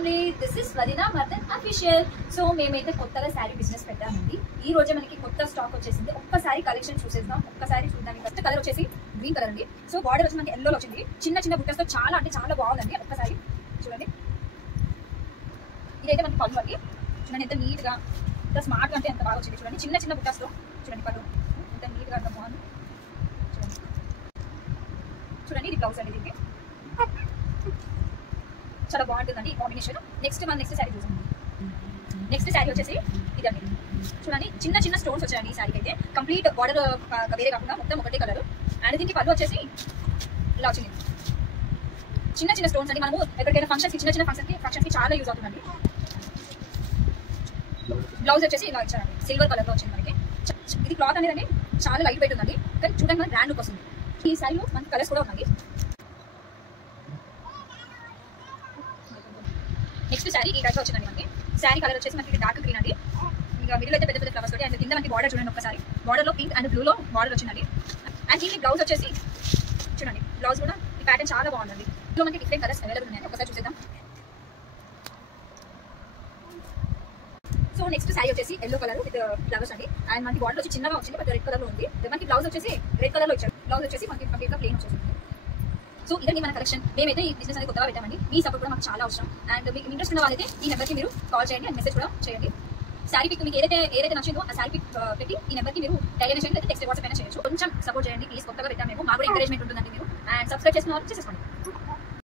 Family, this is వదినా మర్దన్ official. So మేమైతే కొత్తగా శారీ బిజినెస్ పెట్టామండి. ఈ రోజే మనకి కొత్త స్టాక్ వచ్చేసింది. ఒక్కసారి కలెక్షన్ చూసేద్దాం, ఒక్కసారి చూద్దాం. ఫస్ట్ కలర్ వచ్చేసి గ్రీన్ కలర్ అండి. సో బార్డర్ వచ్చి మనకి ఎల్లో వచ్చింది, చిన్న చిన్న బుట్టస్తో చాలా అంటే చాలా బాగుందండి. ఒక్కసారి చూడండి, ఇదైతే మనకి పళ్ళు అండి. చూడండి ఎంత నీట్గా, ఎంత స్మార్ట్గా అంటే ఎంత బాగా వచ్చింది. చూడండి చిన్న చిన్న బుట్టస్తో, చూడండి పళ్ళు ఎంత నీట్గా ఎంత బాగుంది. చూడండి ఇది బ్లౌజ్ అండి, దీనికి చాలా బాగుంటుందండి ఈ కాంబినేషన్. నెక్స్ట్ శారీ చూసాం. నెక్స్ట్ శారీ వచ్చేసి ఇదండి. చూడండి చిన్న చిన్న స్టోన్స్ వచ్చాయండి ఈ శారీకి అయితే. కంప్లీట్ బార్డర్ వేరే కాకుండా మొత్తం ఒకటే కలర్. అండ్ దీనికి పళ్ళు వచ్చేసి ఇలా వచ్చింది, చిన్న చిన్న స్టోన్స్ అండి. మనము ఎక్కడికైనా చిన్న చిన్న ఫంక్షన్స్కి చాలా యూజ్ అవుతుందండి. బ్లౌజ్ వచ్చేసి ఇలా ఇచ్చారండి, సిల్వర్ కలర్లో వచ్చింది మనకి. ఇది క్లాత్ అనేది చాలా లైట్ వెయిట్ ఉందండి, కానీ చూడండి మనకి గ్రాండ్ లుక్ వస్తుంది. ఈ శారీలో మనకి కలర్స్ కూడా ఉన్నాయి. నెక్స్ట్ శారీ ఈ టైప్లో వచ్చిందండి మనకి. శారీ కలర్ వచ్చేసి మనకి డార్క్ గ్రీన్ అండి. ఇంకా మిడిల్ అయితే పెద్ద పెద్ద ఫ్లవర్స్ తోటి. అండ్ కింద మనకి బార్డర్ చూడండి, ఒకసారి బార్డర్లో పింక్ అండ్ బ్లూలో బార్డర్ వచ్చిందండి. అండ్ దీనికి బ్లౌజ్ వచ్చేసి చూడండి, బ్లౌజ్ కూడా ఈ ప్యాటర్న్ చాలా బాగుందండి. ఇందులో మనకి డిఫరెంట్ కలర్స్ అవైలబుల్ ఉన్నాయి, ఒకసారి చూసేద్దాం. సో నెక్స్ట్ శారీ వచ్చేసి ఎల్లో కలర్ విత్ ఫ్లవర్స్ అండి. అండ్ మనకి బార్డర్ వచ్చి చిన్నగా వచ్చింది, బట్ రెడ్ కలర్ లో ఉంది. మనకి బ్లౌజ్ వచ్చేసి రెడ్ కలర్ లో ఇచ్చారు. బ్లౌజ్ వచ్చేసి మనకి కంప్లీట్ గా ప్లెయిన్ వచ్చేసింది. సో ఇదండి మన కలెక్షన్. మేమైతే ఈ బిజినెస్ అనేది కొత్తగా పెట్టామండి. మీ సపోర్ట్ కూడా మాకు చాలా అవసరం. అండ్ మీకు ఇంట్రెస్ట్ ఉన్న వాళ్ళైతే ఈ నెంబర్కి మీరు కాల్ చేయండి అండ్ మెసేజ్ కూడా చేయండి. శారీ పిక్ మీకు ఏదైతే నచ్చిందో ఆ శారీ పిక్ పెట్టి ఈ నెంబర్కి మీరు డైరెక్ట్ చేయండి, లేదా టెక్స్ట్ వాట్సాప్ అయినా చేయొచ్చు. కొంచెం సపోర్ట్ చేయండి ప్లీజ్. కొత్తగా పెట్టాము మేము, మాకు కూడా ఎంకరేజ్మెంట్ ఉంటుందండి. మీరు అండ్ సబ్స్క్రైబ్ చేసిన వాళ్ళు చేసేసుకోండి.